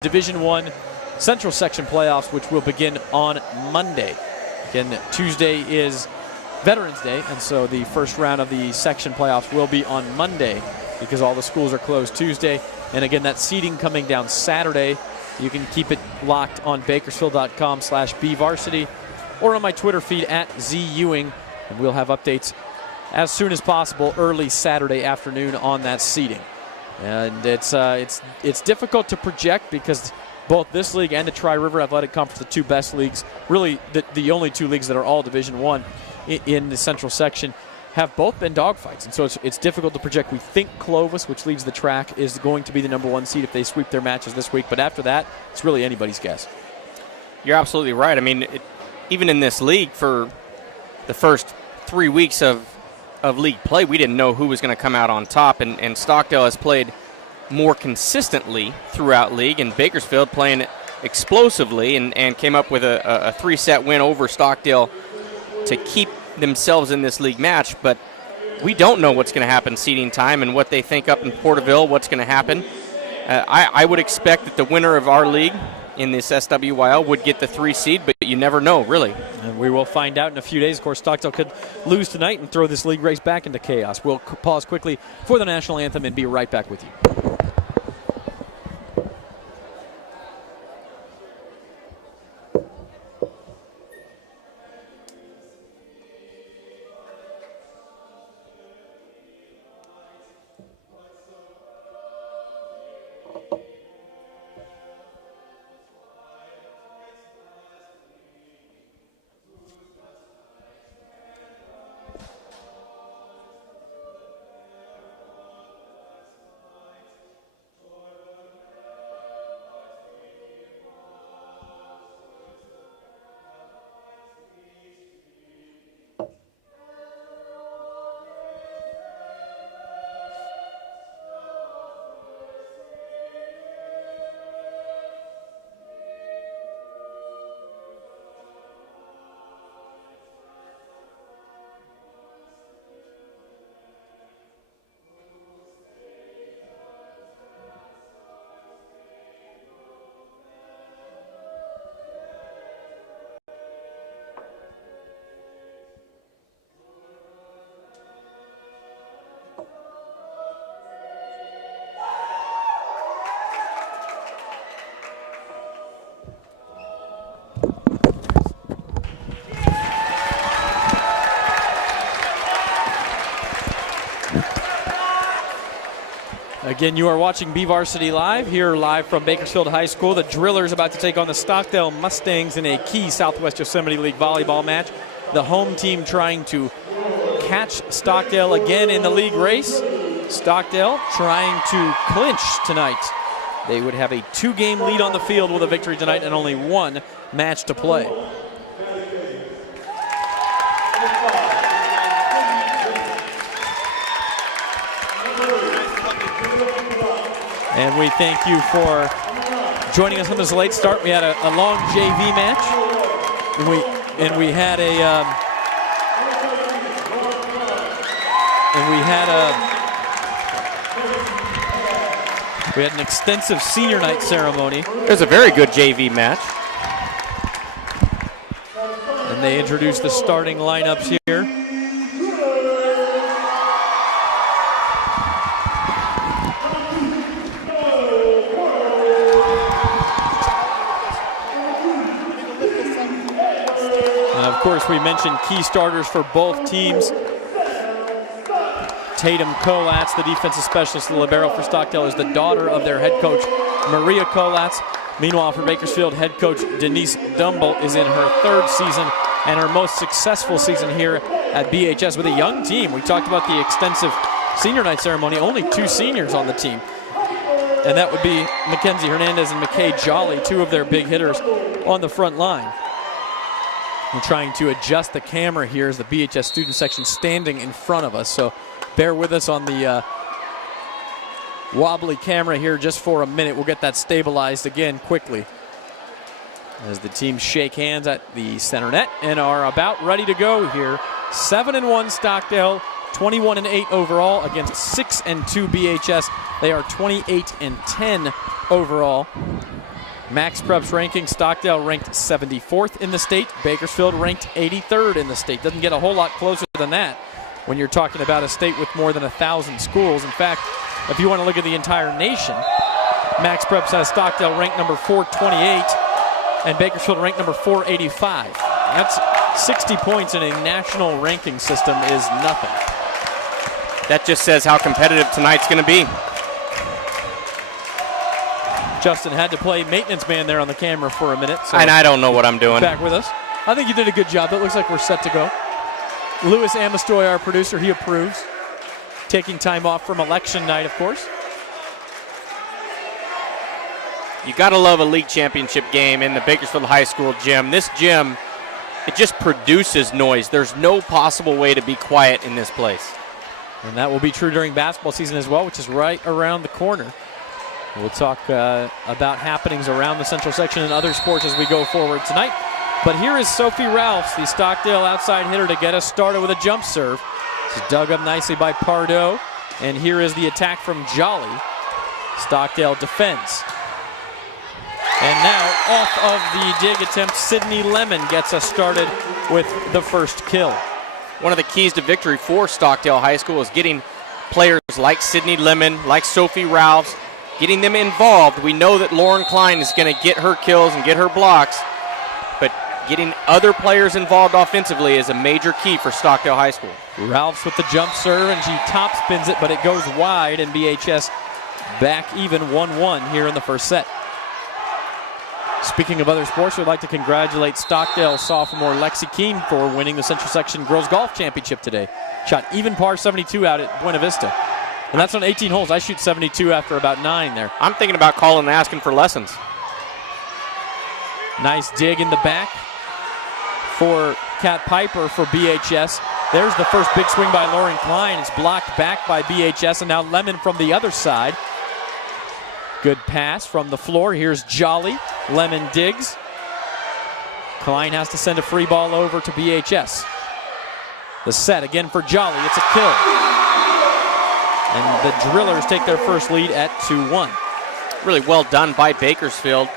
Division I Central Section playoffs, which will begin on Monday. Again, Tuesday is Veterans Day, and so the first round of the section playoffs will be on Monday because all the schools are closed Tuesday. And again, that seeding coming down Saturday. You can keep it locked on Bakersfield.com/BVarsity or on my Twitter feed @ZEwing, and we'll have updates as soon as possible early Saturday afternoon on that seeding. And it's difficult to project because both this league and the Tri-River Athletic Conference, the two best leagues, really the only two leagues that are all Division I in the Central Section, have both been dogfights. And so it's difficult to project. We think Clovis, which leads the track, is going to be the #1 seed if they sweep their matches this week. But after that, it's really anybody's guess. You're absolutely right. I mean, even in this league, for the first 3 weeks of league play, we didn't know who was going to come out on top, and Stockdale has played more consistently throughout league, and Bakersfield playing explosively and came up with a 3-set win over Stockdale to keep themselves in this league match. But we don't know what's going to happen seeding time and what they think up in Porterville, what's going to happen. I would expect that the winner of our league in this SWYL would get the 3 seed, but you never know, really. And we will find out in a few days. Of course, Stockdale could lose tonight and throw this league race back into chaos. We'll pause quickly for the national anthem and be right back with you. Again, you are watching BVarsity Live, here live from Bakersfield High School. The Drillers about to take on the Stockdale Mustangs in a key Southwest Yosemite League volleyball match. The home team trying to catch Stockdale again in the league race. Stockdale trying to clinch tonight. They would have a 2-game lead on the field with a victory tonight and only 1 match to play. And we thank you for joining us on this late start. We had a long JV match, and we had an extensive senior night ceremony. It was a very good JV match. And they introduced the starting lineups here. Of course, we mentioned key starters for both teams. Tatum Kolatz, the defensive specialist, the libero for Stockdale, is the daughter of their head coach, Maria Kolatz. Meanwhile, for Bakersfield, head coach Denise Dumble is in her 3rd season and her most successful season here at BHS with a young team. We talked about the extensive senior night ceremony, only 2 seniors on the team. And that would be Mackenzie Hernandez and McKay Jolly, 2 of their big hitters on the front line. We're trying to adjust the camera here as the BHS student section standing in front of us. So bear with us on the wobbly camera here just for a minute. We'll get that stabilized again quickly as the teams shake hands at the center net and are about ready to go here. 7-1 Stockdale, 21-8 overall against 6-2 BHS. They are 28-10 overall. Max Prep's ranking, Stockdale ranked 74th in the state. Bakersfield ranked 83rd in the state. Doesn't get a whole lot closer than that when you're talking about a state with more than 1,000 schools. In fact, if you want to look at the entire nation, Max Preps has Stockdale ranked number 428 and Bakersfield ranked number 485. That's 60 points in a national ranking system is nothing. That just says how competitive tonight's going to be. Justin had to play maintenance man there on the camera for a minute. So and I don't know what I'm doing. Back with us. I think you did a good job. It looks like we're set to go. Louis Amistoy, our producer, he approves. Taking time off from election night, of course. You got to love a league championship game in the Bakersfield High School gym. This gym, it just produces noise. There's no possible way to be quiet in this place. And that will be true during basketball season as well, which is right around the corner. We'll talk about happenings around the Central Section and other sports as we go forward tonight. But here is Sophie Ralphs, the Stockdale outside hitter, to get us started with a jump serve. This is dug up nicely by Pardo. And here is the attack from Jolly. Stockdale defends. And now off of the dig attempt, Sydney Lemon gets us started with the first kill. One of the keys to victory for Stockdale High School is getting players like Sydney Lemon, like Sophie Ralphs, getting them involved. We know that Lauren Klein is going to get her kills and get her blocks, but getting other players involved offensively is a major key for Stockdale High School. Ralphs with the jump serve, and she top spins it, but it goes wide, and BHS back even 1-1 here in the first set. Speaking of other sports, we'd like to congratulate Stockdale sophomore Lexi Keene for winning the Central Section Girls Golf Championship today. Shot even par 72 out at Buena Vista. And that's on 18 holes. I shoot 72 after about 9 there. I'm thinking about calling and asking for lessons. Nice dig in the back for Kat Piper for BHS. There's the first big swing by Lauren Klein. It's blocked back by BHS, and now Lemon from the other side. Good pass from the floor. Here's Jolly. Lemon digs. Klein has to send a free ball over to BHS. The set again for Jolly. It's a kill. And the Drillers take their first lead at 2-1. Really well done by Bakersfield.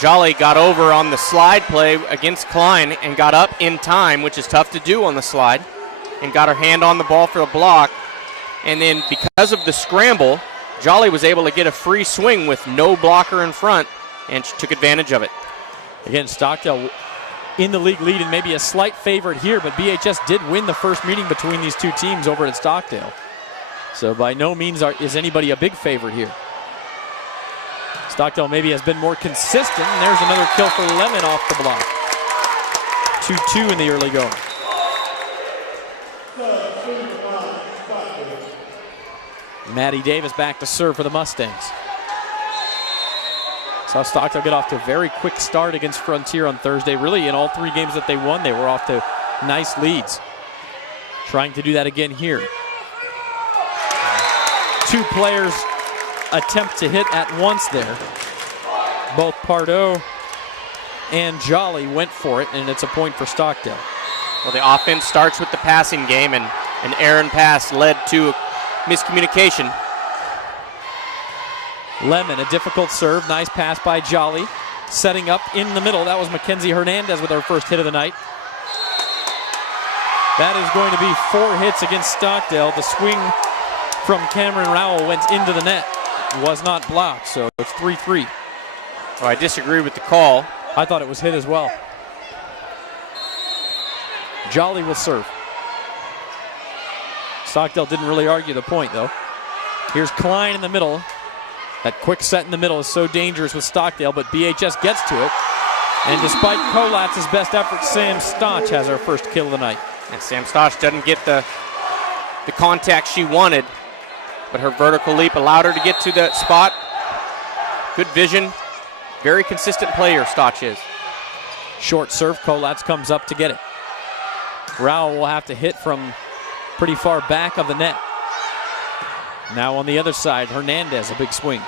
Jolly got over on the slide play against Klein and got up in time, which is tough to do on the slide, and got her hand on the ball for a block. And then because of the scramble, Jolly was able to get a free swing with no blocker in front, and she took advantage of it. Again, Stockdale in the league lead and maybe a slight favorite here, but BHS did win the first meeting between these two teams over at Stockdale. So by no means is anybody a big favorite here. Stockdale maybe has been more consistent, and there's another kill for Lemon off the block. 2-2 in the early going. Maddie Davis back to serve for the Mustangs. Saw Stockdale get off to a very quick start against Frontier on Thursday. Really, in all 3 games that they won, they were off to nice leads. Trying to do that again here. 2 players attempt to hit at once there. Both Pardo and Jolly went for it, and it's a point for Stockdale. Well, the offense starts with the passing game, and an errant pass led to miscommunication. Lemon, a difficult serve. Nice pass by Jolly. Setting up in the middle. That was Mackenzie Hernandez with her first hit of the night. That is going to be 4 hits against Stockdale. The swing from Cameron Rowell went into the net. Was not blocked, so it's 3-3. Oh, I disagree with the call. I thought it was hit as well. Jolly will serve. Stockdale didn't really argue the point, though. Here's Klein in the middle. That quick set in the middle is so dangerous with Stockdale, but BHS gets to it. And despite Kolatz's best effort, Sam Stotch has her first kill of the night. And Sam Stotch doesn't get the contact she wanted, but her vertical leap allowed her to get to that spot. Good vision. Very consistent player, Stotch is. Short serve. Kolatz comes up to get it. Rowell will have to hit from pretty far back of the net. Now on the other side, Hernandez, a big swing.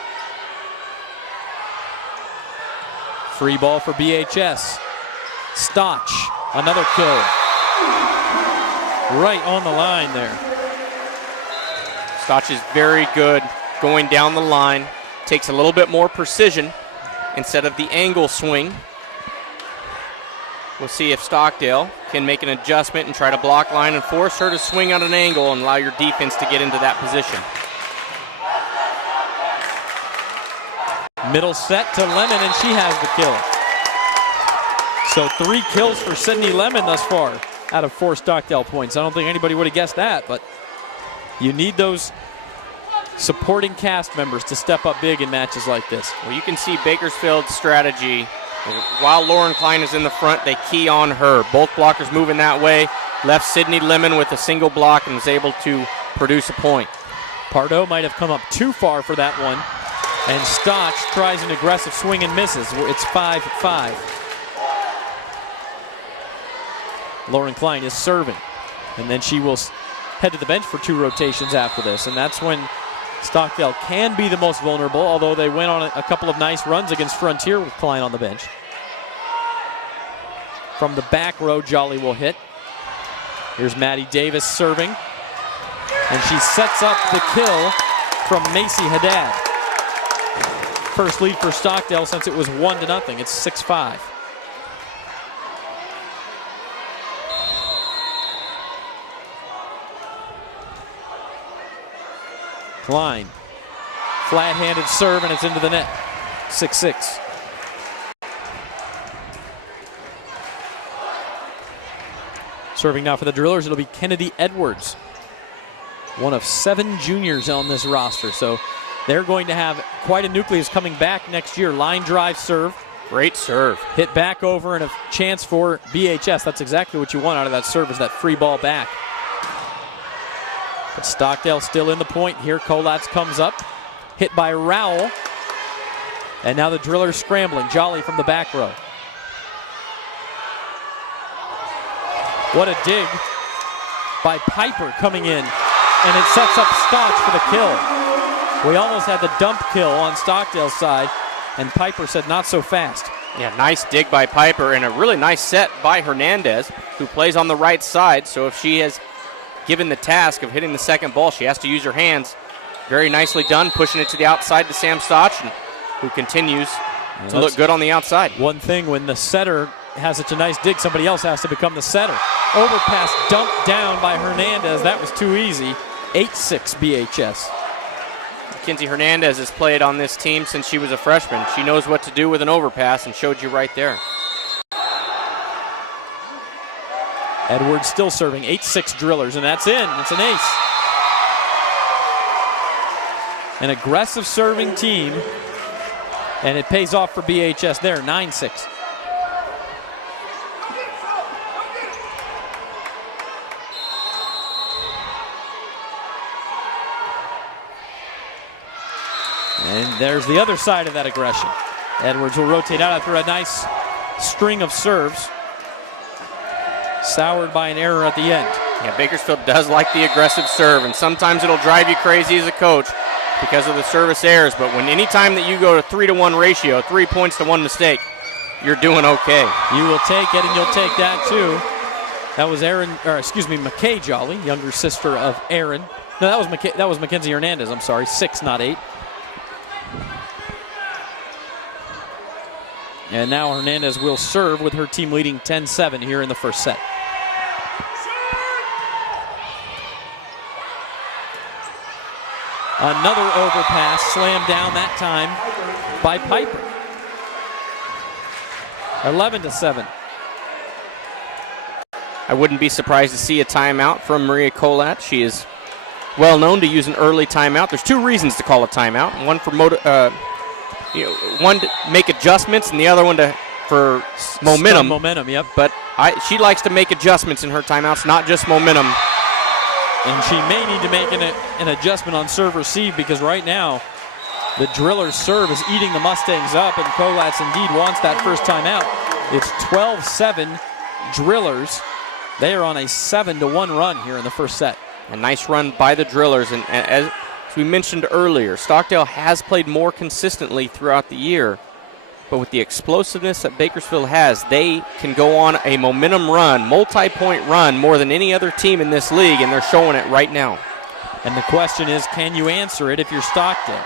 Free ball for BHS. Stotch, another kill. Right on the line there. Stotch is very good going down the line. Takes a little bit more precision, instead of the angle swing. We'll see if Stockdale can make an adjustment and try to block line and force her to swing on an angle and allow your defense to get into that position. Middle set to Lemon, and she has the kill. So 3 kills for Sydney Lemon thus far out of 4 Stockdale points. I don't think anybody would have guessed that, but you need those supporting cast members to step up big in matches like this. Well, you can see Bakersfield's strategy. While Lauren Klein is in the front, they key on her. Both blockers moving that way. Left Sydney Lemon with a single block and was able to produce a point. Pardo might have come up too far for that one. And Stotch tries an aggressive swing and misses. It's 5-5. Lauren Klein is serving. And then she will head to the bench for 2 rotations after this. And that's when Stockdale can be the most vulnerable, although they went on a couple of nice runs against Frontier with Klein on the bench. From the back row, Jolly will hit. Here's Maddie Davis serving. And she sets up the kill from Macy Haddad. First lead for Stockdale since it was 1-0. It's 6-5. Klein, flat-handed serve, and it's into the net. 6-6. Serving now for the Drillers, it'll be Kennedy Edwards, one of 7 juniors on this roster. So they're going to have quite a nucleus coming back next year. Line drive serve. Great serve. Hit back over and a chance for BHS. That's exactly what you want out of that serve, is that free ball back. But Stockdale still in the point here. Kolatz comes up. Hit by Rowell. And now the Drillers scrambling. Jolly from the back row. What a dig by Piper coming in. And it sets up Stotch for the kill. We almost had the dump kill on Stockdale's side. And Piper said, not so fast. Yeah, nice dig by Piper and a really nice set by Hernandez, who plays on the right side. So if she has given the task of hitting the second ball, she has to use her hands. Very nicely done, pushing it to the outside to Sam Stotch, who continues to look good on the outside. One thing, when the setter has such a nice dig, somebody else has to become the setter. Overpass dumped down by Hernandez. That was too easy. 8-6 BHS. Mackenzie Hernandez has played on this team since she was a freshman. She knows what to do with an overpass and showed you right there. Edwards still serving. 8-6 Drillers, and that's in. It's an ace. An aggressive serving team, and it pays off for BHS there. 9-6. And there's the other side of that aggression. Edwards will rotate out after a nice string of serves. Soured by an error at the end. Yeah, Bakersfield does like the aggressive serve, and sometimes it'll drive you crazy as a coach because of the service errors. But when anytime that you go to 3-to-1 ratio, 3 points to 1 mistake, you're doing okay. You will take it, and you'll take that too. That was McKay Jolly, younger sister of Aaron. No, that was Mackenzie Hernandez. I'm sorry, 6, not 8. And now Hernandez will serve with her team leading 10-7 here in the first set. Another overpass slammed down that time by Piper. 11-7. I wouldn't be surprised to see a timeout from Maria Kolat. She is well known to use an early timeout. There's 2 reasons to call a timeout. One for one to make adjustments, and the other one for momentum. Momentum, yep. But she likes to make adjustments in her timeouts, not just momentum. And she may need to make an adjustment on serve receive, because right now the Drillers' serve is eating the Mustangs up, and Kolatz indeed wants that first timeout. It's 12-7 Drillers. They are on a 7-1 run here in the first set. A nice run by the Drillers, and as we mentioned earlier, Stockdale has played more consistently throughout the year, but with the explosiveness that Bakersfield has, they can go on a momentum run, multi-point run, more than any other team in this league, and they're showing it right now. And the question is, can you answer it if you're Stockdale?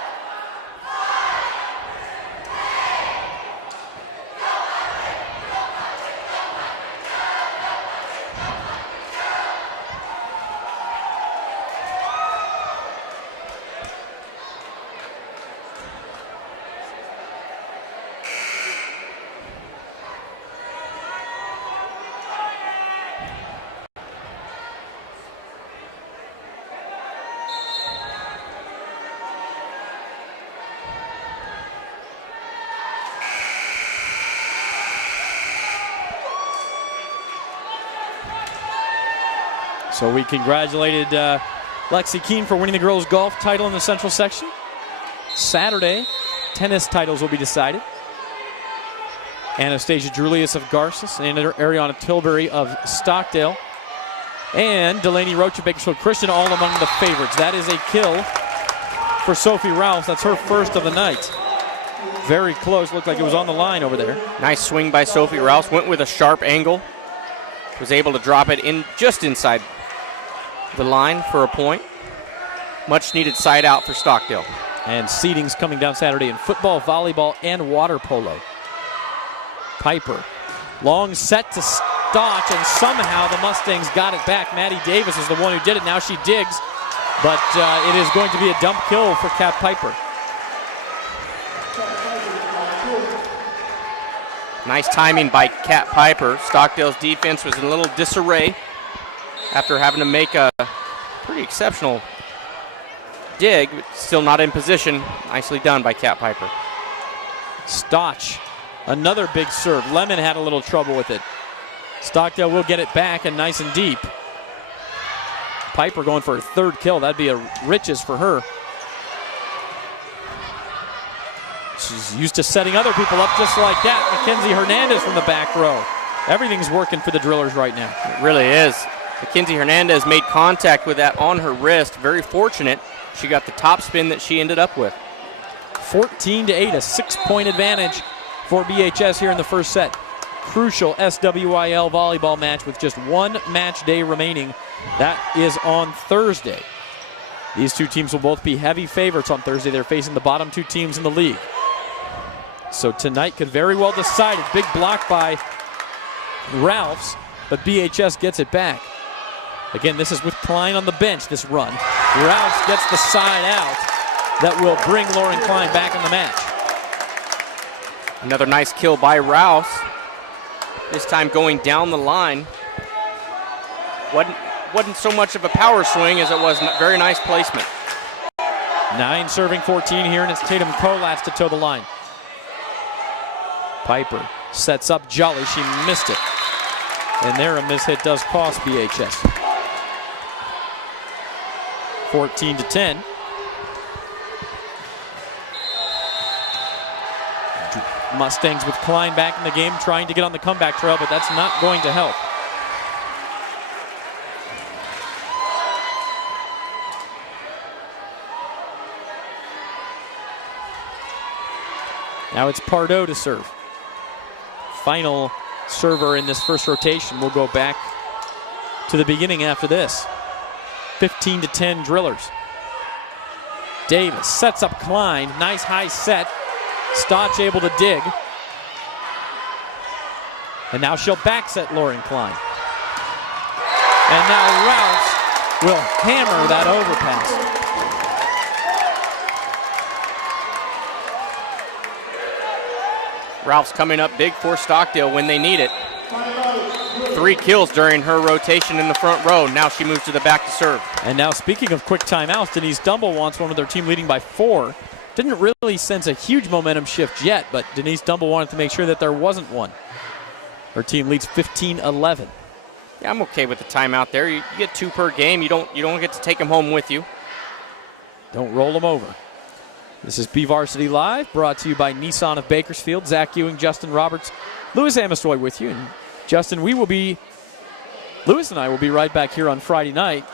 So we congratulated Lexi Keene for winning the girls' golf title in the Central section. Saturday, tennis titles will be decided. Anastasia Julius of Garces and Ariana Tilbury of Stockdale. And Delaney Roach of Bakersfield Christian all among the favorites. That is a kill for Sophie Rouse. That's her first of the night. Very close. Looked like it was on the line over there. Nice swing by Sophie Rouse. Went with a sharp angle. Was able to drop it in just inside the line for a point. Much needed side out for Stockdale. And seedings coming down Saturday in football, volleyball, and water polo. Piper. Long set to Stotch, and somehow the Mustangs got it back. Maddie Davis is the one who did it. Now she digs, but it is going to be a dump kill for Kat Piper. Nice timing by Kat Piper. Stockdale's defense was in a little disarray after having to make a pretty exceptional dig, but still not in position. Nicely done by Kat Piper. Stotch, another big serve. Lemon had a little trouble with it. Stockdale will get it back and nice and deep. Piper going for her third kill. That'd be a riches for her. She's used to setting other people up just like that. Mackenzie Hernandez from the back row. Everything's working for the Drillers right now. It really is. Mackenzie Hernandez made contact with that on her wrist. Very fortunate. She got the top spin that she ended up with. 14-8, a 6-point advantage for BHS here in the first set. Crucial SWIL volleyball match with just one match day remaining. That is on Thursday. These two teams will both be heavy favorites on Thursday. They're facing the bottom two teams in the league. So tonight could very well decide it. Big block by Ralphs, but BHS gets it back. Again, this is with Klein on the bench, this run. Ralphs gets the side out. That will bring Lauren Klein back in the match. Another nice kill by Rouse. This time going down the line. Wasn't so much of a power swing as it was very nice placement. 9 serving 14 here, and it's Tatum Kolatz to toe the line. Piper sets up Jolly. She missed it. And there a mishit does cost BHS. 14-10. Mustangs with Klein back in the game, trying to get on the comeback trail, but that's not going to help. Now it's Pardo to serve. Final server in this first rotation will go back to the beginning after this. 15-10 Drillers. Davis sets up Klein. Nice high set. Stotch able to dig. And now she'll back set Lauren Klein. And now Rouse will hammer that overpass. Ralph's coming up big for Stockdale when they need it. 3 kills during her rotation in the front row. Now she moves to the back to serve. And now speaking of quick timeouts, Denise Dumble wants one with their team leading by 4. Didn't really sense a huge momentum shift yet, but Denise Dumble wanted to make sure that there wasn't one. Her team leads 15-11. Yeah, I'm okay with the timeout there. You get 2 per game. You don't get to take them home with you. Don't roll them over. This is BVarsity Live, brought to you by Nissan of Bakersfield. Zach Ewing, Justin Roberts, Lewis Amistoy with you. And Justin, Lewis and I will be right back here on Friday night.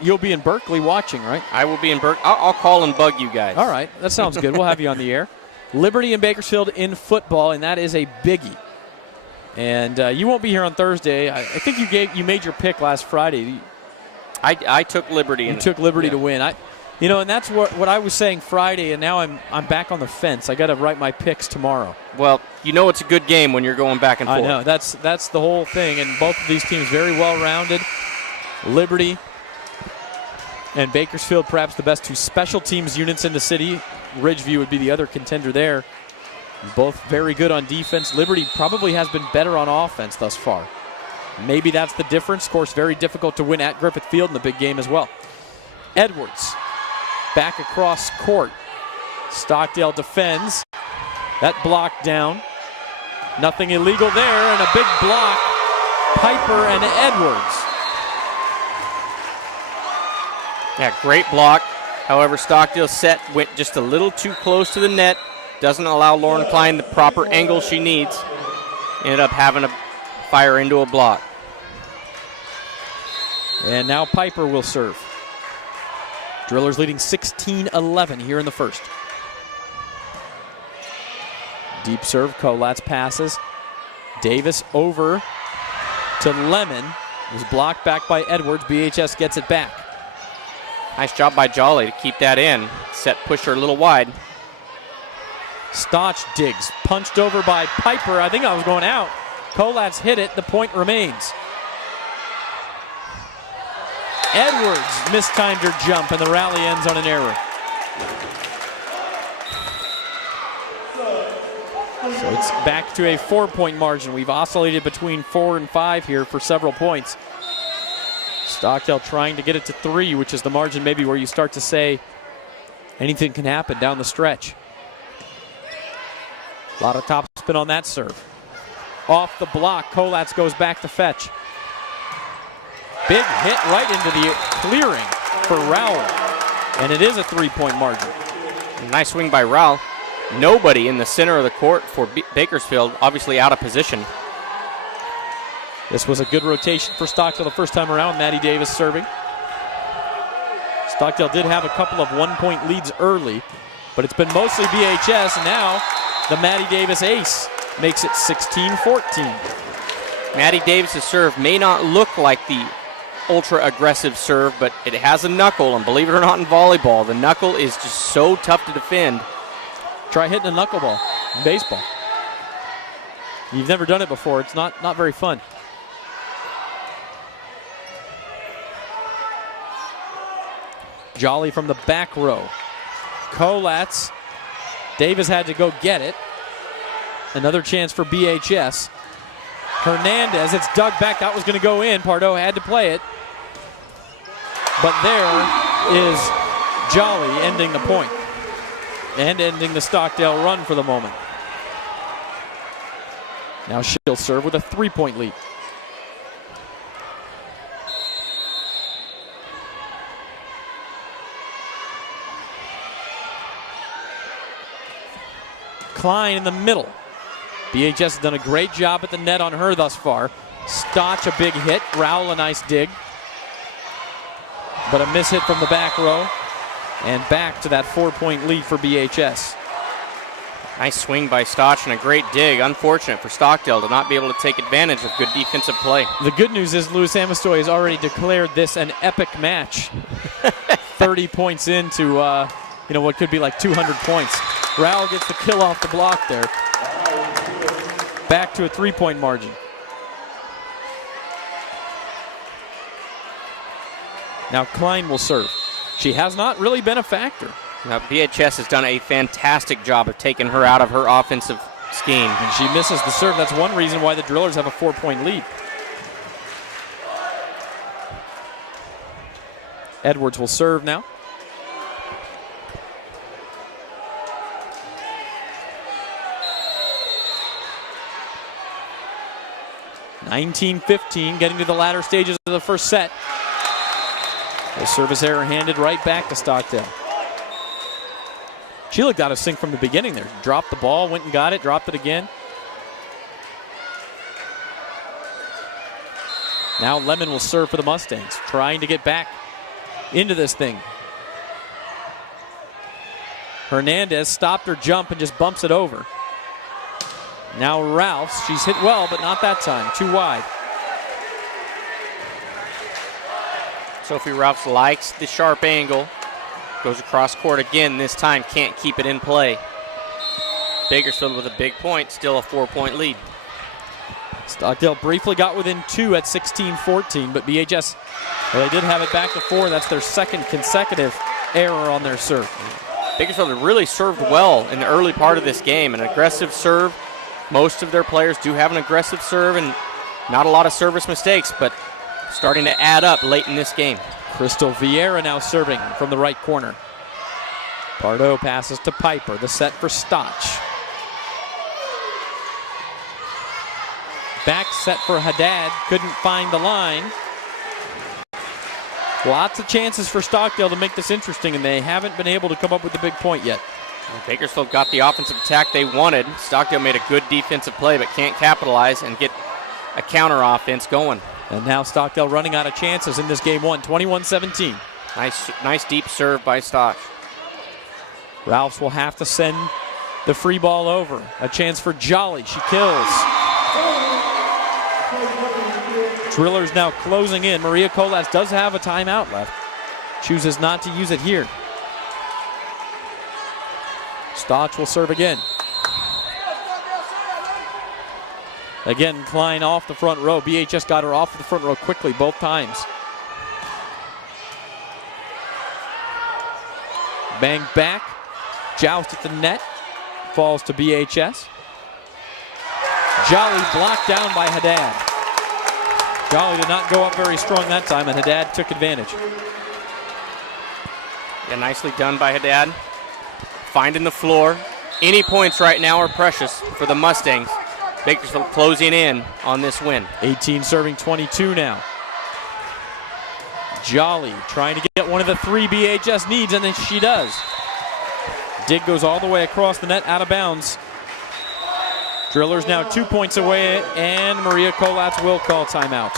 You'll be in Berkeley watching, right? I will be in Berkeley. I'll call and bug you guys. All right, that sounds good. We'll have you on the air. Liberty and Bakersfield in football, and that is a biggie. And you won't be here on Thursday. I think you made your pick last Friday. I took Liberty. You took Liberty to win. And that's what I was saying Friday, and now I'm back on the fence. I got to write my picks tomorrow. Well, it's a good game when you're going back and forth. I know. That's the whole thing, and both of these teams very well-rounded. Liberty and Bakersfield, perhaps the best 2 special teams units in the city. Ridgeview would be the other contender there. Both very good on defense. Liberty probably has been better on offense thus far. Maybe that's the difference. Of course, very difficult to win at Griffith Field in the big game as well. Edwards back across court. Stockdale defends. That block down. Nothing illegal there, and a big block. Piper and Edwards. Yeah, great block. However, Stockdale's set went just a little too close to the net. Doesn't allow Lauren Klein the proper angle she needs. Ended up having to fire into a block. And now Piper will serve. Drillers leading 16-11 here in the first. Deep serve, Kolatz passes. Davis over to Lemon. It was blocked back by Edwards. BHS gets it back. Nice job by Jolly to keep that in. Set pushed her a little wide. Stotch digs, punched over by Piper. I think I was going out. Kolatz hit it, the point remains. Edwards mistimed her jump, and the rally ends on an error. So it's back to a 4-point margin. We've oscillated between 4 and 5 here for several points. Stockdale trying to get it to 3, which is the margin maybe where you start to say anything can happen down the stretch. A lot of topspin on that serve. Off the block, Kolatz goes back to fetch. Big hit right into the clearing for Rowell. And it is a 3-point margin. Nice swing by Rowell. Nobody in the center of the court for Bakersfield, obviously out of position. This was a good rotation for Stockdale the first time around. Maddie Davis serving. Stockdale did have a couple of 1-point leads early, but it's been mostly BHS. And now the Maddie Davis ace makes it 16-14. Maddie Davis's serve may not look like the ultra-aggressive serve, but it has a knuckle, and believe it or not in volleyball, the knuckle is just so tough to defend. Try hitting a knuckleball in baseball. You've never done it before. It's not very fun. Jolly from the back row. Kolatz. Davis had to go get it. Another chance for BHS. Hernandez, it's dug back. That was going to go in. Pardo had to play it. But there is Jolly ending the point and ending the Stockdale run for the moment. Now she'll serve with a 3-point lead. Klein in the middle. BHS has done a great job at the net on her thus far. Stotch a big hit. Rowell a nice dig. But a miss hit from the back row. And back to that 4-point lead for BHS. Nice swing by Stotch and a great dig. Unfortunate for Stockdale to not be able to take advantage of good defensive play. The good news is Louis Amestoy has already declared this an epic match. 30 points into what could be like 200 points. Rowell gets the kill off the block there. Back to a 3-point margin. Now Klein will serve. She has not really been a factor. Now, BHS has done a fantastic job of taking her out of her offensive scheme. And she misses the serve. That's one reason why the Drillers have a 4-point lead. Edwards will serve now. (19-15), getting to the latter stages of the first set. The service error handed right back to Stockdale. She looked out of sync from the beginning there. Dropped the ball, went and got it, dropped it again. Now Lemon will serve for the Mustangs, trying to get back into this thing. Hernandez stopped her jump and just bumps it over. Now Rouse, she's hit well, but not that time, too wide. Sophie Rouse likes the sharp angle. Goes across court again, this time can't keep it in play. Bakersfield with a big point, still a 4-point lead. Stockdale briefly got within 2 at 16-14, but BHS, well, they did have it back to 4. That's their second consecutive error on their serve. Bakersfield really served well in the early part of this game. An aggressive serve. Most of their players do have an aggressive serve and not a lot of service mistakes, but starting to add up late in this game. Crystal Vieira now serving from the right corner. Pardo passes to Piper. The set for Stotch. Back set for Haddad. Couldn't find the line. Lots of chances for Stockdale to make this interesting, and they haven't been able to come up with the big point yet. Well, Bakersfield got the offensive attack they wanted. Stockdale made a good defensive play, but can't capitalize and get a counter offense going. And now Stockdale running out of chances in this game one, 21-17. Nice deep serve by Stock. Ralphs will have to send the free ball over. A chance for Jolly. She kills. Drillers now closing in. Maria Colas does have a timeout left. Chooses not to use it here. Stotch will serve again. Again, Klein off the front row. BHS got her off the front row quickly both times. Bang back. Joust at the net. Falls to BHS. Jolly blocked down by Haddad. Jolly did not go up very strong that time, and Haddad took advantage. Yeah, nicely done by Haddad. Finding the floor. Any points right now are precious for the Mustangs. Bakersfield closing in on this win. 18 serving 22 now. Jolly trying to get one of the three BHS needs, and then she does. Dig goes all the way across the net, out of bounds. Drillers now 2 points away, and Maria Kolatz will call timeout.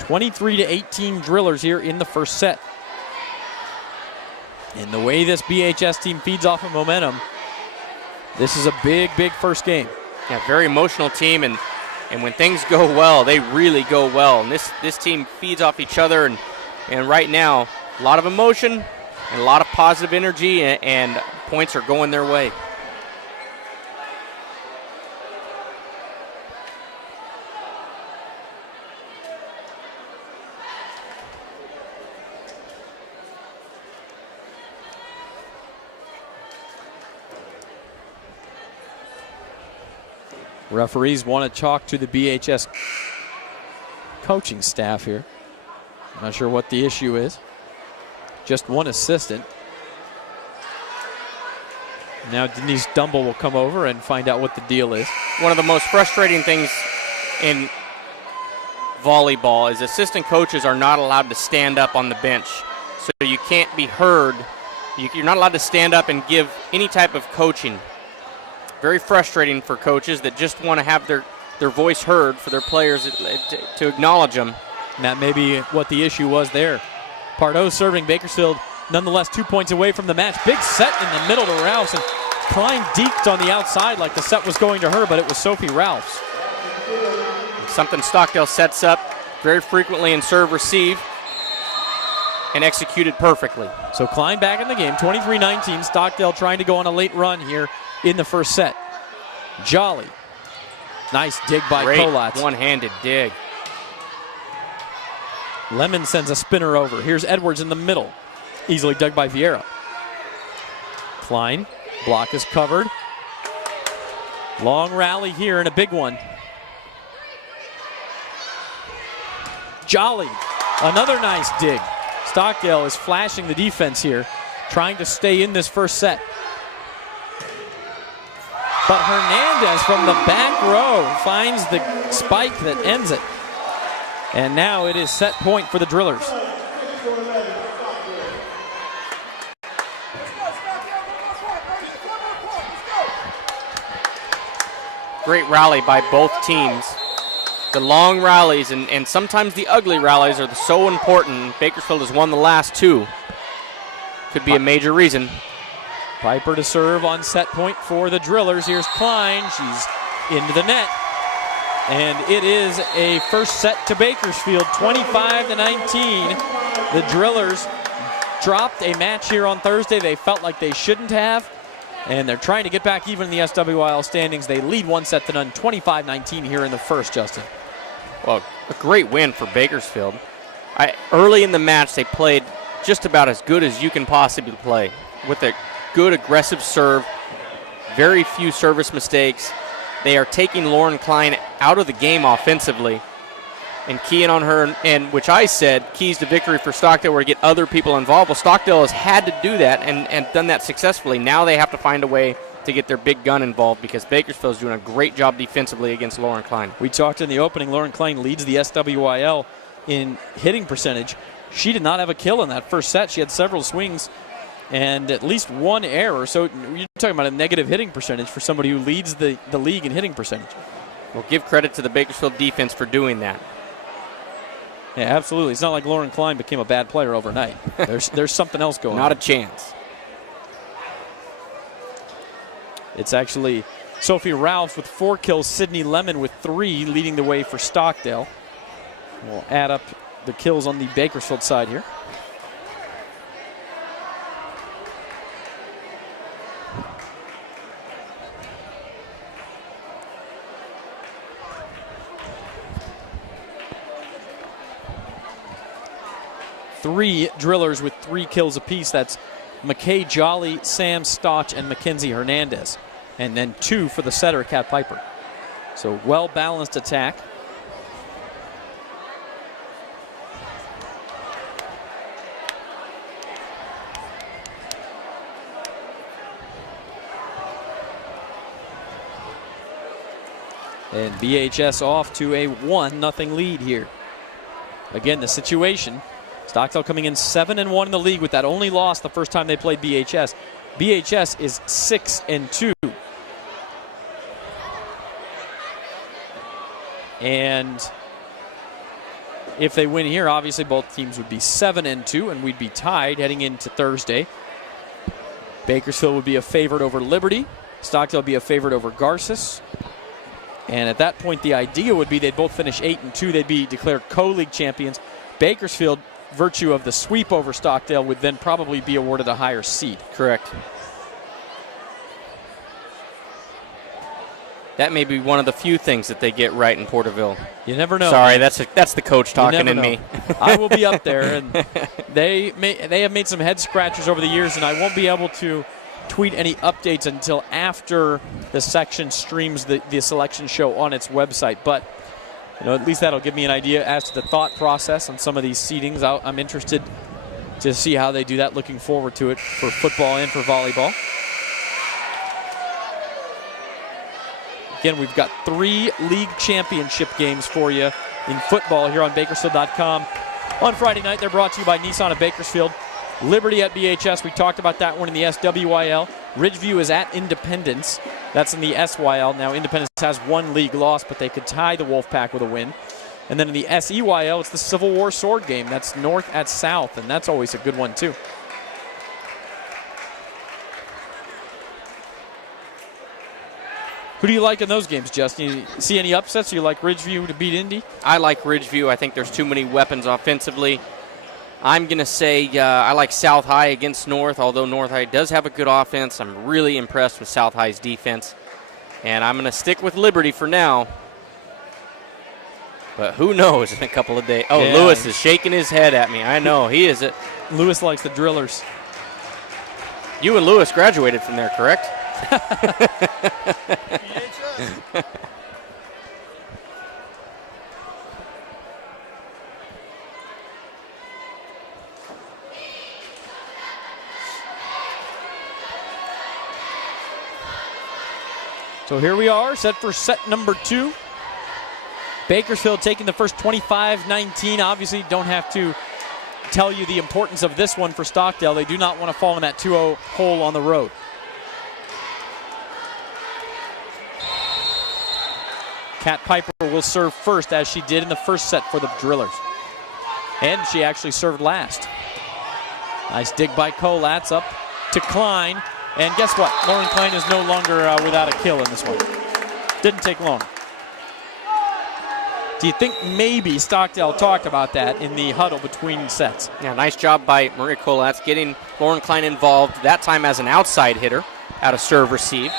23-18 Drillers here in the first set. And the way this BHS team feeds off of momentum, this is a big, big first game. Yeah, very emotional team, and when things go well, they really go well. And this team feeds off each other, and right now, a lot of emotion and a lot of positive energy, and points are going their way. Referees want to talk to the BHS coaching staff here. Not sure what the issue is. Just one assistant. Now Denise Dumble will come over and find out what the deal is. One of the most frustrating things in volleyball is assistant coaches are not allowed to stand up on the bench. So you can't be heard. You're not allowed to stand up and give any type of coaching. Very frustrating for coaches that just want to have their voice heard for their players to acknowledge them. And that may be what the issue was there. Pardo serving. Bakersfield nonetheless 2 points away from the match. Big set in the middle to Ralphs, and Klein deked on the outside like the set was going to her, but it was Sophie Ralphs. Something Stockdale sets up very frequently in serve receive and executed perfectly. So Klein back in the game, 23-19. Stockdale trying to go on a late run here in the first set. Jolly. Nice dig by Kolatz. One-handed dig. Lemon sends a spinner over. Here's Edwards in the middle. Easily dug by Vieira. Klein. Block is covered. Long rally here and a big one. Jolly. Another nice dig. Stockdale is flashing the defense here, trying to stay in this first set. But Hernandez from the back row finds the spike that ends it. And now it is set point for the Drillers. Great rally by both teams. The long rallies and sometimes the ugly rallies are so important. Bakersfield has won the last two. Could be a major reason. Piper to serve on set point for the Drillers. Here's Klein. She's into the net. And it is a first set to Bakersfield, 25-19. The Drillers dropped a match here on Thursday they felt like they shouldn't have. And they're trying to get back even in the SWIL standings. They lead 1-0, 25-19 here in the first, Justin. Well, a great win for Bakersfield. Early in the match, they played just about as good as you can possibly play with a good aggressive serve, very few service mistakes. They are taking Lauren Klein out of the game offensively and keying on her, and which I said keys to victory for Stockdale were to get other people involved. Well, Stockdale has had to do that and done that successfully. Now they have to find a way to get their big gun involved because Bakersfield is doing a great job defensively against Lauren Klein. We talked in the opening. Lauren Klein leads the SWIL in hitting percentage. She did not have a kill in that first set. She had several swings and at least one error. So you're talking about a negative hitting percentage for somebody who leads the league in hitting percentage. Well, give credit to the Bakersfield defense for doing that. Yeah, absolutely. It's not like Lauren Klein became a bad player overnight. There's something else going on. Not a chance. It's actually Sophie Rouse with 4 kills, Sydney Lemon with 3, leading the way for Stockdale. We'll add up the kills on the Bakersfield side here. Three drillers with 3 kills apiece. That's McKay Jolly, Sam Stotch, and Mackenzie Hernandez. And then 2 for the setter, Kat Piper. So well-balanced attack. And BHS off to a 1-0 lead here. Again, the situation, Stockdale coming in 7-1 in the league with that only loss the first time they played BHS. BHS is 6-2. And if they win here, obviously both teams would be 7-2, and we'd be tied heading into Thursday. Bakersfield would be a favorite over Liberty. Stockdale would be a favorite over Garces. And at that point, the idea would be they'd both finish 8-2. They'd be declared co-league champions. Bakersfield, virtue of the sweep over Stockdale, would then probably be awarded a higher seed. Correct. That may be one of the few things that they get right in Porterville. You never know. Sorry, that's the coach talking in me. I will be up there, and they have made some head scratchers over the years, and I won't be able to tweet any updates until after the section streams the selection show on its website. But at least that'll give me an idea as to the thought process on some of these seedings. I'm interested to see how they do that. Looking forward to it for football and for volleyball. Again, we've got 3 league championship games for you in football here on Bakersfield.com. On Friday night, they're brought to you by Nissan of Bakersfield. Liberty at BHS, we talked about that one in the SWYL. Ridgeview is at Independence. That's in the SYL. Now, Independence has 1 league loss, but they could tie the Wolfpack with a win. And then in the SEYL, it's the Civil War sword game. That's North at South, and that's always a good one, too. Who do you like in those games, Justin? You see any upsets? Do you like Ridgeview to beat Indy? I like Ridgeview. I think there's too many weapons offensively. I'm going to say I like South High against North, although North High does have a good offense. I'm really impressed with South High's defense. And I'm going to stick with Liberty for now. But who knows in a couple of days. Oh, yeah. Lewis is shaking his head at me. I know. He is. Lewis likes the drillers. You and Lewis graduated from there, correct? So here we are, set for set number 2. Bakersfield taking the first 25-19. Obviously, don't have to tell you the importance of this one for Stockdale. They do not want to fall in that 2-0 hole on the road. Kat Piper will serve first, as she did in the first set for the Drillers. And she actually served last. Nice dig by Kolatz up to Klein. And guess what? Lauren Klein is no longer without a kill in this one. Didn't take long. Do you think maybe Stockdale talked about that in the huddle between sets? Yeah, nice job by Maria Kolatz getting Lauren Klein involved, that time as an outside hitter out of serve receive.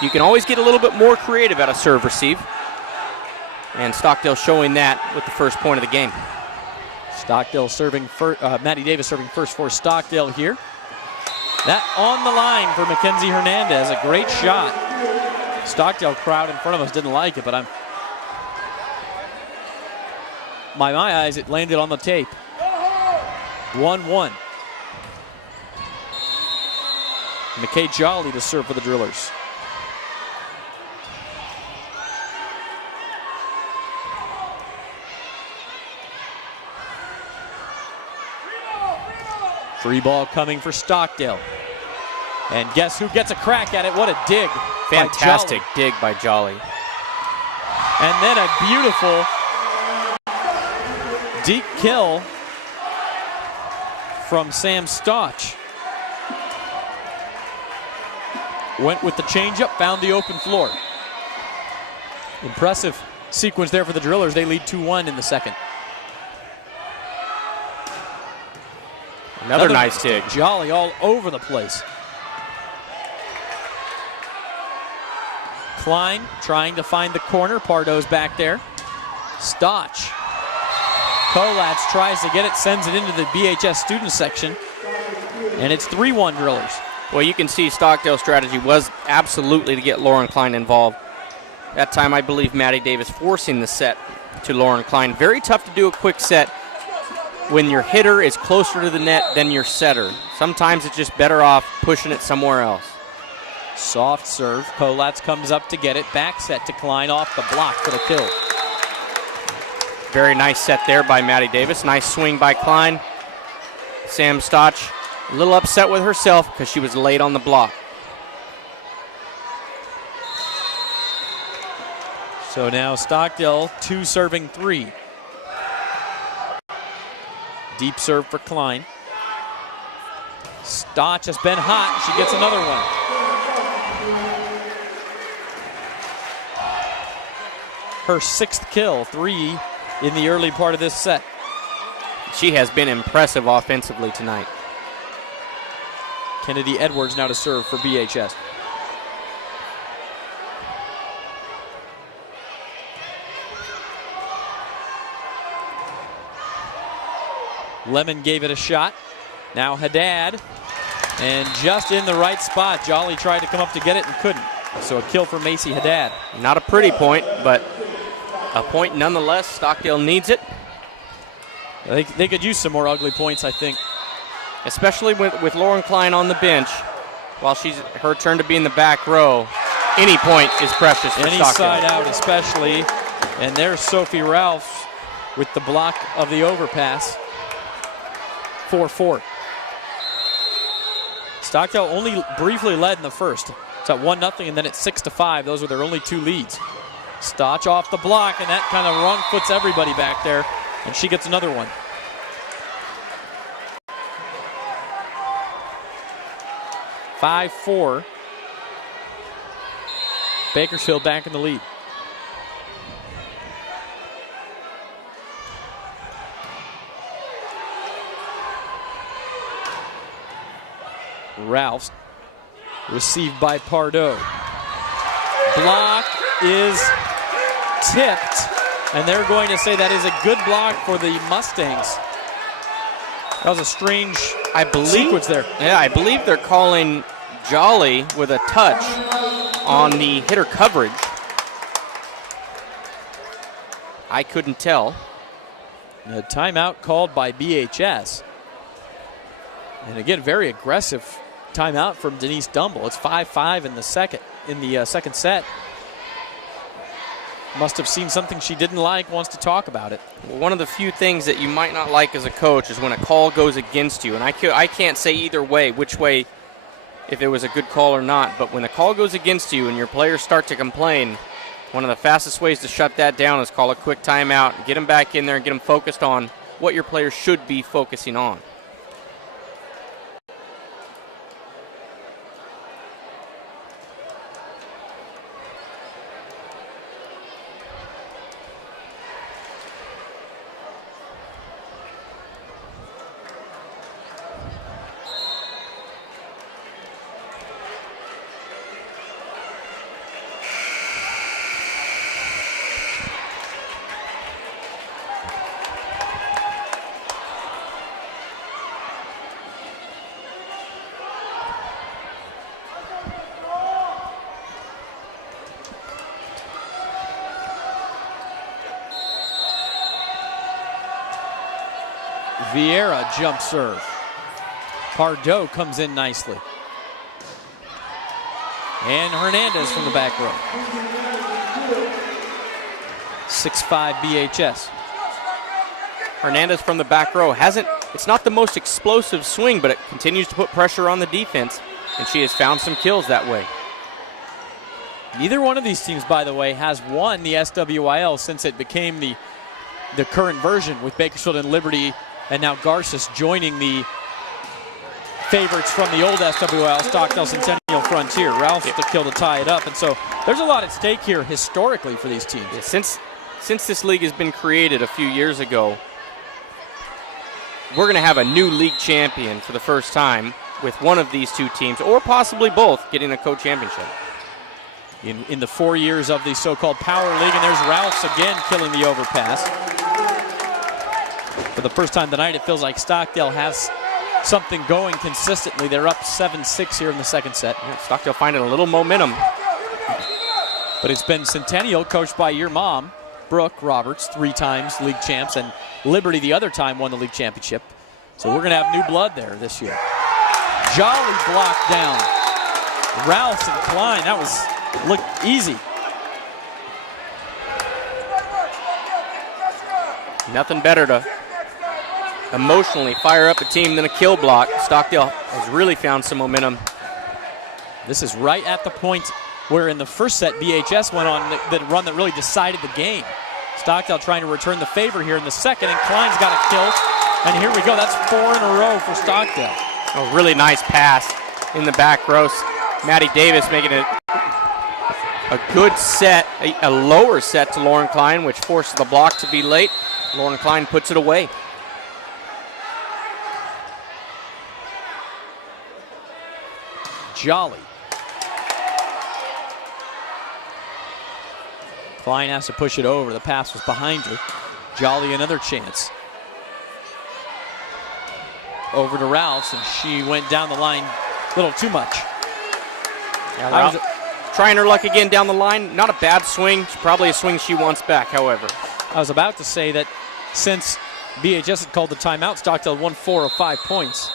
You can always get a little bit more creative out of serve receive. And Stockdale showing that with the first point of the game. Stockdale serving first, Maddie Davis serving first for Stockdale here. That on the line for Mackenzie Hernandez, a great shot. Stockdale crowd in front of us didn't like it, but my eyes, it landed on the tape. 1-1. McKay Jolly to serve for the Drillers. Free ball coming for Stockdale. And guess who gets a crack at it? What a dig. Fantastic dig by Jolly. And then a beautiful deep kill from Sam Stotch. Went with the changeup, found the open floor. Impressive sequence there for the Drillers. They lead 2-1 in the second. Another nice dig. Jolly all over the place. Klein trying to find the corner. Pardo's back there. Stotch. Kolatz tries to get it, sends it into the BHS student section. And it's 3-1 Drillers. Well, you can see Stockdale's strategy was absolutely to get Lauren Klein involved. That time, I believe Maddie Davis forcing the set to Lauren Klein. Very tough to do a quick set when your hitter is closer to the net than your setter. Sometimes it's just better off pushing it somewhere else. Soft serve. Kolatz comes up to get it. Back set to Klein off the block for the kill. Very nice set there by Maddie Davis. Nice swing by Klein. Sam Stotch a little upset with herself because she was late on the block. So now Stockdale 2 serving 3. Deep serve for Klein. Stotch has been hot. She gets another one. Her 6th kill, 3 in the early part of this set. She has been impressive offensively tonight. Kennedy Edwards now to serve for BHS. Lemon gave it a shot. Now Haddad. And just in the right spot. Jolly tried to come up to get it and couldn't. So a kill for Macy Haddad. Not a pretty point, but a point nonetheless. Stockdale needs it. They could use some more ugly points, I think. Especially with Lauren Klein on the bench, while she's her turn to be in the back row. Any point is precious for Any Stockdale. side out especially. And there's Sophie Ralph with the block of the overpass. 4-4. Stockdale only briefly led in the first. It's at 1-0 and then it's 6-5. Those were their only 2 leads. Stotch off the block, and that kind of wrong foots everybody back there. And she gets another one. (5-4). Bakersfield back in the lead. Ralphs received by Pardo. Block is tipped, and they're going to say that is a good block for the Mustangs. That was a strange sequence there. Yeah, I believe they're calling Jolly with a touch on the hitter coverage. I couldn't tell. A timeout called by BHS. And again, very aggressive timeout from Denise Dumble. It's 5-5 in the second set. Must have seen something she didn't like, wants to talk about it. Well, one of the few things that you might not like as a coach is when a call goes against you. And I can't say either way, which way, if it was a good call or not. But when a call goes against you and your players start to complain, one of the fastest ways to shut that down is call a quick timeout, get them back in there and get them focused on what your players should be focusing on. Vieira jump serve. Pardo comes in nicely. And Hernandez from the back row. 6-5 BHS. Hernandez from the back row hasn't it's not the most explosive swing, but it continues to put pressure on the defense, and she has found some kills that way. Neither one of these teams, by the way, has won the SWIL since it became the current version, with Bakersfield and Liberty and now Garces joining the favorites from the old SWIL, Stockdale Centennial Frontier. Ralph's the kill to tie it up, and so there's a lot at stake here historically for these teams. Yeah, since this league has been created a few years ago, we're going to have a new league champion for the first time, with one of these two teams, or possibly both, getting a co-championship. In the 4 years of the so-called Power League, and there's Ralph's again killing the overpass. For the first time tonight, it feels like Stockdale has something going consistently. They're up 7-6 here in the second set. Yeah, Stockdale finding a little momentum. But it's been Centennial, coached by your mom, Brooke Roberts, 3 times league champs, and Liberty the other time won the league championship. So we're going to have new blood there this year. Jolly blocked down. Rouse and Klein, that looked easy. Nothing better to emotionally fire up a team than a kill block. Stockdale has really found some momentum. This is right at the point where in the first set BHS went on the run that really decided the game. Stockdale trying to return the favor here in the second, and Klein's got a kill. And here we go, that's 4 in a row for Stockdale. A really nice pass in the back row. Maddie Davis making it a good set, a lower set to Lauren Klein, which forces the block to be late. Lauren Klein puts it away. Jolly. Klein has to push it over. The pass was behind her. Jolly another chance. Over to Rouse, and she went down the line a little too much. Yeah, Rouse trying her luck again down the line. Not a bad swing. It's probably a swing she wants back, however. I was about to say that since BHS had called the timeout, Stockdale won 4 of 5 points.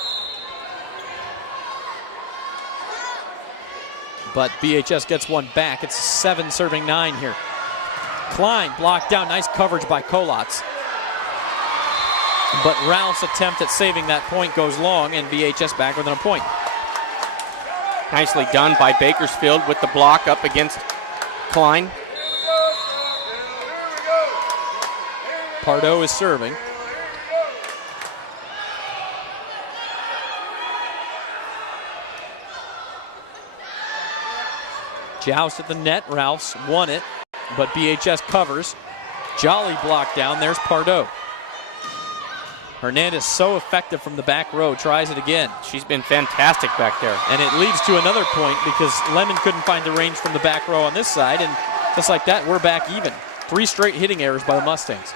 But BHS gets one back. It's 7 serving 9 here. Klein blocked down. Nice coverage by Kolotz. But Ralph's attempt at saving that point goes long, and BHS back within a point. Nicely done by Bakersfield with the block up against Klein. Pardo is serving. Joust at the net. Ralph's won it, but BHS covers. Jolly blocked down. There's Pardo. Hernandez so effective from the back row. Tries it again. She's been fantastic back there. And it leads to another point because Lemon couldn't find the range from the back row on this side. And just like that, we're back even. 3 straight hitting errors by the Mustangs.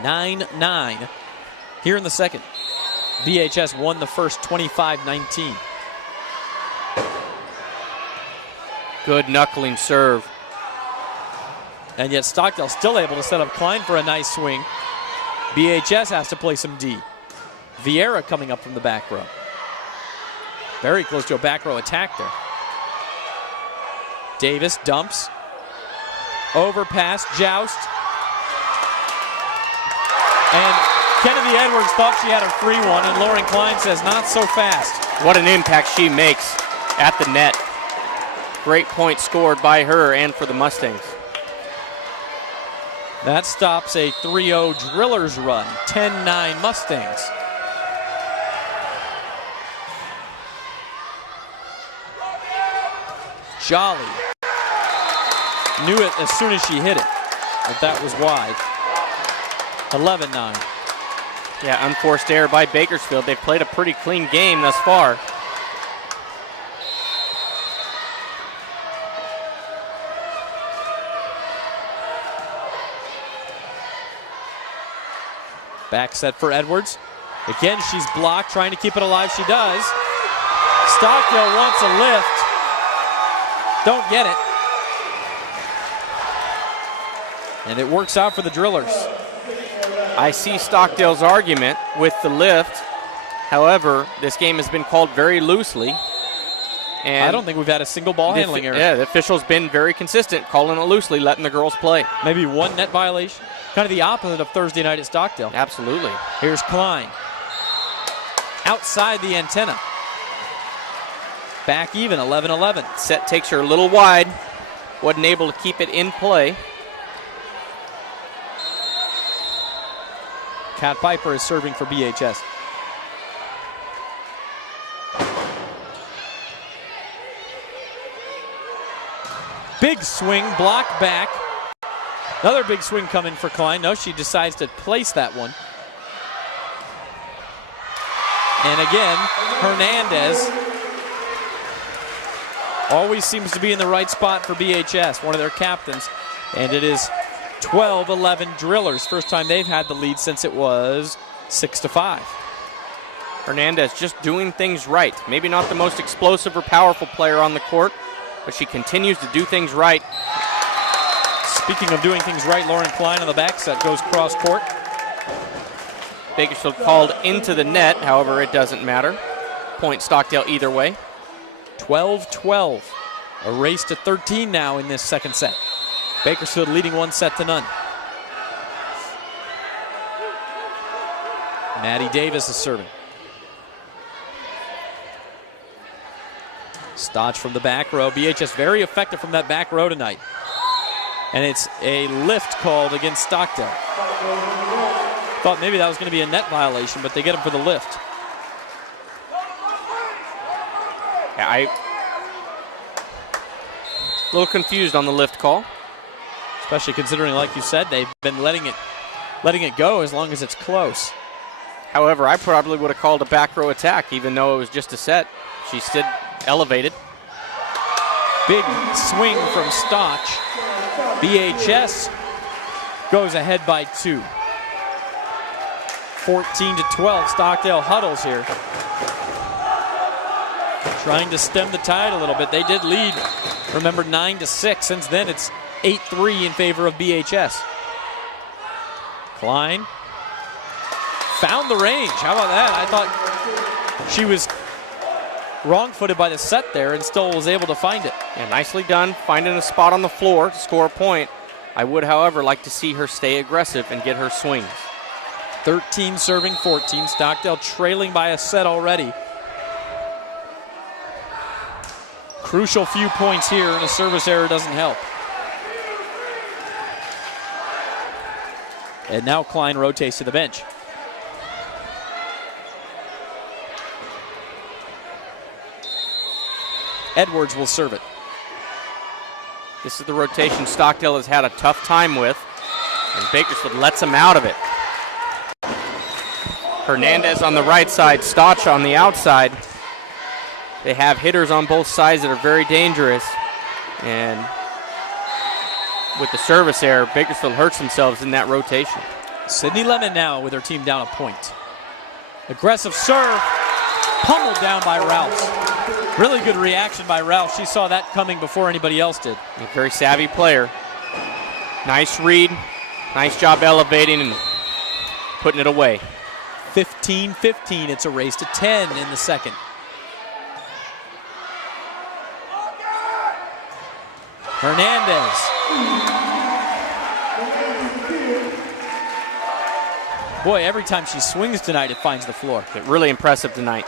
9-9 here in the second. BHS won the first 25-19. Good knuckling serve. And yet Stockdale still able to set up Klein for a nice swing. BHS has to play some D. Vieira coming up from the back row. Very close to a back row attack there. Davis dumps. Overpass, Joust. And Kennedy Edwards thought she had a free one, and Lauren Klein says not so fast. What an impact she makes at the net. Great point scored by her and for the Mustangs. That stops a 3-0 Drillers run. 10-9 Mustangs. Jolly knew it as soon as she hit it, but that was wide. 11-9. Yeah, unforced error by Bakersfield. They've played a pretty clean game thus far. Back set for Edwards. Again, she's blocked, trying to keep it alive. She does. Stockdale wants a lift. Don't get it. And it works out for the Drillers. I see Stockdale's argument with the lift. However, this game has been called very loosely. And I don't think we've had a single ball handling error. Yeah, the official's been very consistent, calling it loosely, letting the girls play. Maybe one net violation. Kind of the opposite of Thursday night at Stockdale. Absolutely. Here's Klein. Outside the antenna. Back even, 11-11. Set takes her a little wide. Wasn't able to keep it in play. Kat Piper is serving for BHS. Big swing, block back. Another big swing coming for Klein. No, she decides to place that one. And again, Hernandez always seems to be in the right spot for BHS, one of their captains. And it is 12-11 Drillers. First time they've had the lead since it was 6-5. Hernandez just doing things right. Maybe not the most explosive or powerful player on the court, but she continues to do things right. Speaking of doing things right, Lauren Klein on the back set goes cross court. Bakersfield called into the net, however, it doesn't matter. Point Stockdale either way. 12-12. A race to 13 now in this second set. Bakersfield leading 1-0. Maddie Davis is serving. Stotch from the back row. BHS very effective from that back row tonight. And it's a lift called against Stockdale. Thought maybe that was going to be a net violation, but they get him for the lift. Yeah, a little confused on the lift call. Especially considering, like you said, they've been letting it go as long as it's close. However, I probably would have called a back row attack, even though it was just a set. She stood elevated. Big swing from Stotch. BHS goes ahead by 2. 14-12. Stockdale huddles here. Trying to stem the tide a little bit. They did lead, remember, 9-6. Since then, it's 8-3 in favor of BHS. Klein found the range. How about that? I thought she was wrong-footed by the set there and still was able to find it. Yeah, nicely done, finding a spot on the floor to score a point. I would, however, like to see her stay aggressive and get her swings. 13 serving 14. Stockdale trailing by a set already. Crucial few points here, and a service error doesn't help. And now Klein rotates to the bench. Edwards will serve it. This is the rotation Stockdale has had a tough time with, and Bakersfield lets him out of it. Hernandez on the right side, Stotch on the outside. They have hitters on both sides that are very dangerous, and with the service error, Bakersfield hurts themselves in that rotation. Sydney Lemon now with her team down a point. Aggressive serve, pummeled down by Rouse. Really good reaction by Rouse. She saw that coming before anybody else did. A very savvy player. Nice read, nice job elevating and putting it away. 15-15, it's a race to 10 in the second. Hernandez. Boy, every time she swings tonight, it finds the floor. Really impressive tonight.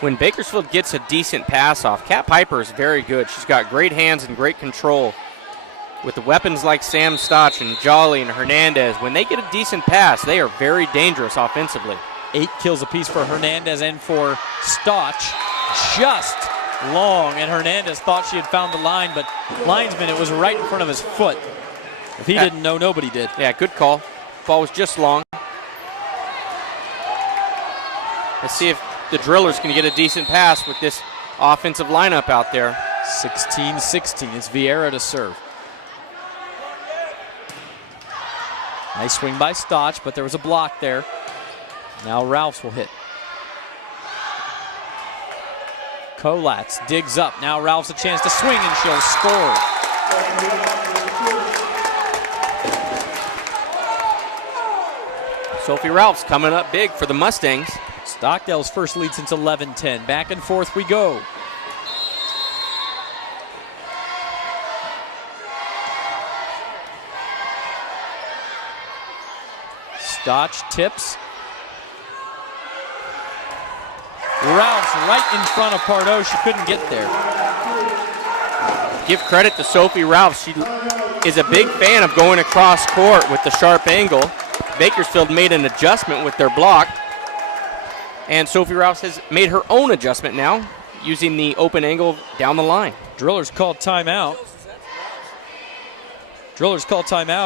When Bakersfield gets a decent pass off, Kat Piper is very good. She's got great hands and great control. With the weapons like Sam Stotch and Jolly and Hernandez, when they get a decent pass, they are very dangerous offensively. 8 kills apiece for Hernandez and for Stotch. Just long, and Hernandez thought she had found the line, but linesman, it was right in front of his foot. If he didn't know, nobody did. Yeah, good call. Ball was just long. Let's see if the Drillers can get a decent pass with this offensive lineup out there. 16-16, it's Vieira to serve. Nice swing by Stotch, but there was a block there. Now Ralphs will hit. Kolatz digs up. Now Ralphs a chance to swing, and she'll score. Sophie Ralphs coming up big for the Mustangs. Stockdale's first lead since 11-10. Back and forth we go. Stotch tips. Ralphs right in front of Pardo. She couldn't get there. Give credit to Sophie Ralph. She is a big fan of going across court with the sharp angle. Bakersfield made an adjustment with their block. And Sophie Ralph has made her own adjustment now using the open angle down the line. Drillers called timeout.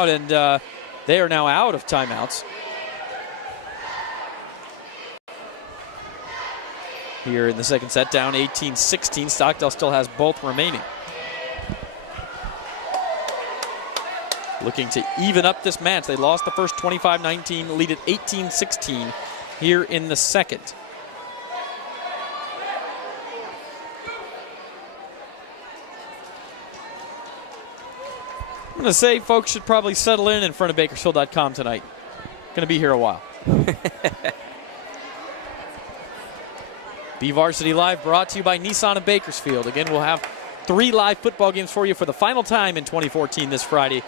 And they are now out of timeouts. Here in the second set, down 18-16. Stockdale still has both remaining. Looking to even up this match. They lost the first 25-19, lead at 18-16 here in the second. I'm going to say folks should probably settle in front of Bakersfield.com tonight. Going to be here a while. BVarsity Live brought to you by Nissan of Bakersfield. Again, we'll have 3 live football games for you for the final time in 2014 this Friday.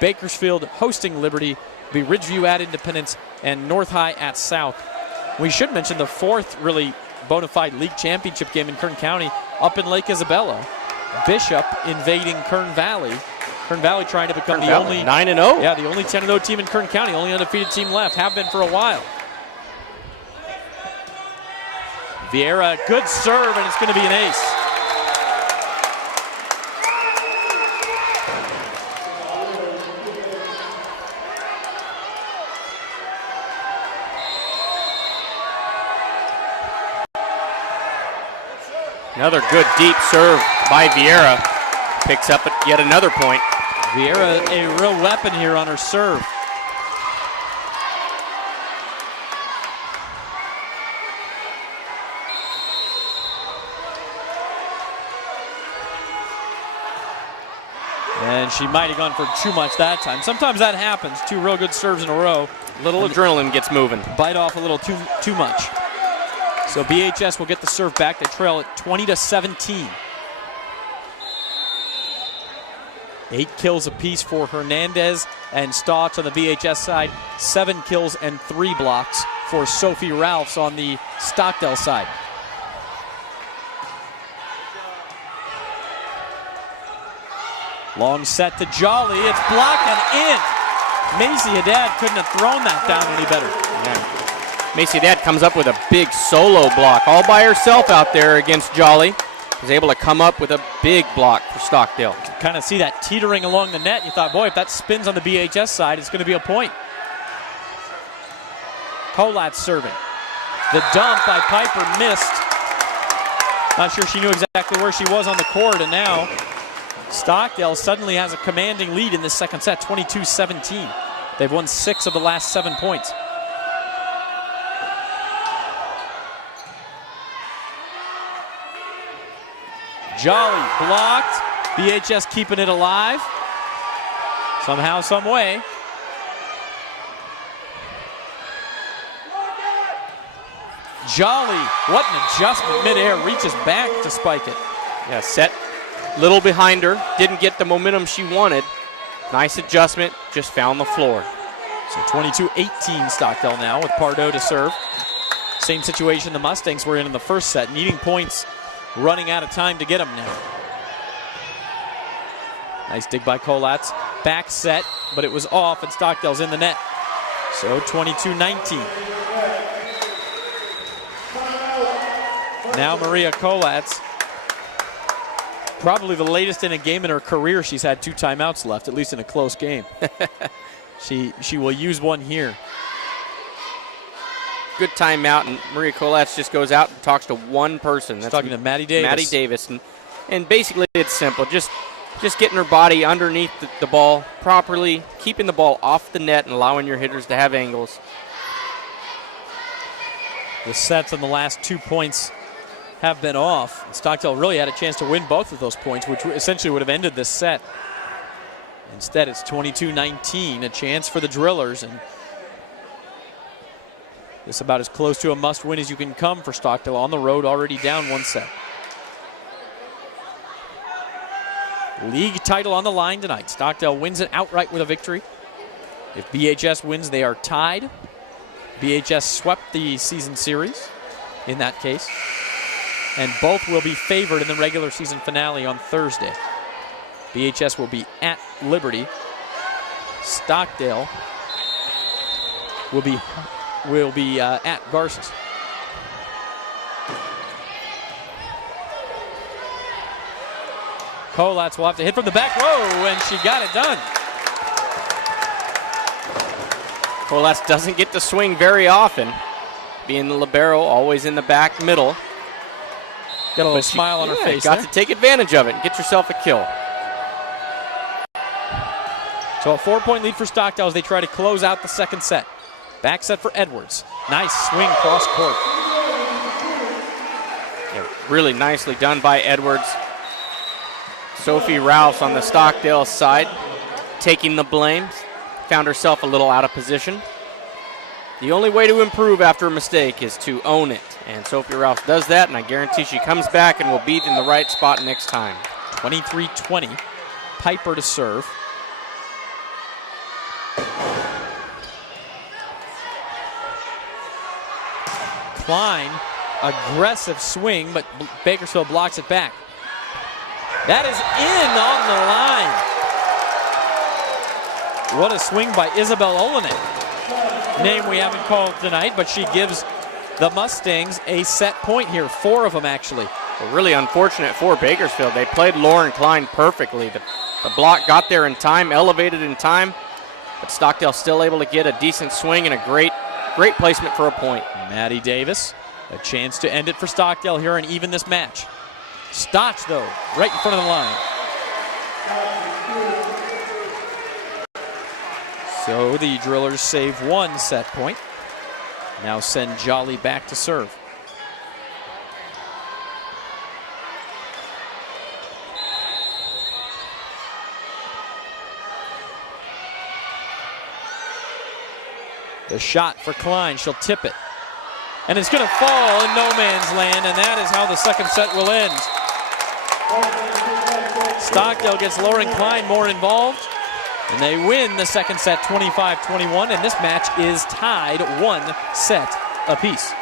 Bakersfield hosting Liberty, be Ridgeview at Independence, and North High at South. We should mention the 4th really bona fide league championship game in Kern County up in Lake Isabella. Bishop invading Kern Valley. Kern Valley trying to become only 9-0. Yeah, the only 10-0 team in Kern County, only undefeated team left, have been for a while. Vieira, good serve, and it's going to be an ace. Another good deep serve by Vieira. Picks up yet another point. Vieira, a real weapon here on her serve. And she might have gone for too much that time. Sometimes that happens. 2 real good serves in a row. Little adrenaline gets moving. Bite off a little too much. So BHS will get the serve back. They trail at 20-17. 8 kills apiece for Hernandez and Stotts on the BHS side. 7 kills and 3 blocks for Sophie Ralphs on the Stockdale side. Long set to Jolly. It's blocked and in. Macy Haddad couldn't have thrown that down any better. Yeah. Macy Haddad comes up with a big solo block all by herself out there against Jolly. Was able to come up with a big block for Stockdale. Kind of see that teetering along the net. You thought, boy, if that spins on the BHS side, it's going to be a point. Kolatz serving. The dump by Piper missed. Not sure she knew exactly where she was on the court, and now Stockdale suddenly has a commanding lead in this second set, 22-17. They've won 6 of the last 7 points. Jolly blocked. BHS keeping it alive. Somehow, some way. Jolly, what an adjustment midair. Reaches back to spike it. Yeah, set little behind her. Didn't get the momentum she wanted. Nice adjustment. Just found the floor. So 22-18 Stockdale now with Pardo to serve. Same situation the Mustangs were in the first set. Needing points. Running out of time to get them now. Nice dig by Kolatz. Back set, but it was off, and Stockdale's in the net. So 22-19. Now Maria Kolatz. Probably the latest in a game in her career. She's had 2 timeouts left, at least in a close game. She will use one here. Good timeout, and Maria Kolatz just goes out and talks to one person. That's talking to Maddie Davis. Maddie Davis, and basically it's simple. Just getting her body underneath the ball properly, keeping the ball off the net and allowing your hitters to have angles. The sets on the last 2 points have been off. Stockdale really had a chance to win both of those points, which essentially would have ended this set. Instead, it's 22-19, a chance for the Drillers, and this is about as close to a must-win as you can come for Stockdale on the road, already down 1 set. League title on the line tonight. Stockdale wins it outright with a victory. If BHS wins, they are tied. BHS swept the season series in that case, and both will be favored in the regular season finale on Thursday. BHS will be at Liberty. Stockdale will be at Garces. Kolatz will have to hit from the back row, and she got it done. Kolatz doesn't get to swing very often, being the libero, always in the back middle. Got a little smile on her face. Got to take advantage of it and get yourself a kill. So a 4-point lead for Stockdale as they try to close out the second set. Back set for Edwards. Nice swing cross court. Yeah, really nicely done by Edwards. Sophie Rouse on the Stockdale side, taking the blame. Found herself a little out of position. The only way to improve after a mistake is to own it. And Sophie Rouse does that, and I guarantee she comes back and will be in the right spot next time. 23-20. Piper to serve. Klein, aggressive swing, but Bakersfield blocks it back. That is in on the line. What a swing by Isabel Olenek. Name we haven't called tonight, but she gives the Mustangs a set point here. 4 of them, actually. Well, really unfortunate for Bakersfield. They played Lauren Klein perfectly. The block got there in time, elevated in time, but Stockdale still able to get a decent swing and a great placement for a point. Maddie Davis, a chance to end it for Stockdale here and even this match. Stotch, though, right in front of the line. So the Drillers save 1 set point. Now send Jolly back to serve. The shot for Klein, she'll tip it. And it's going to fall in no man's land, and that is how the second set will end. Stockdale gets Lauren Klein more involved, and they win the second set 25-21, and this match is tied 1 set apiece.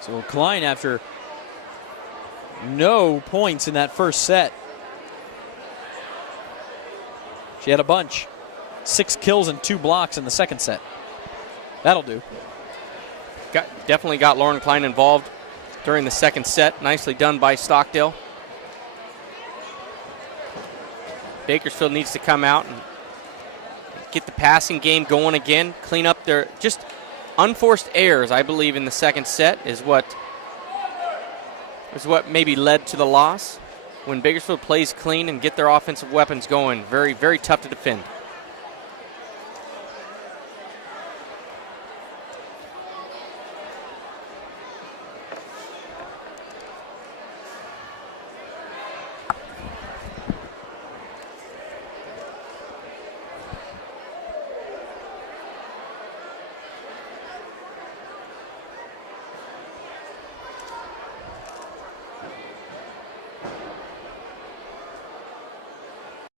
So Klein, after no points in that first set, she had a bunch. 6 kills and 2 blocks in the second set. That'll do. Definitely got Lauren Klein involved during the second set. Nicely done by Stockdale. Bakersfield needs to come out and get the passing game going again, clean up their just unforced errors, I believe, in the second set is what maybe led to the loss. When Bakersfield plays clean and get their offensive weapons going, very, very tough to defend.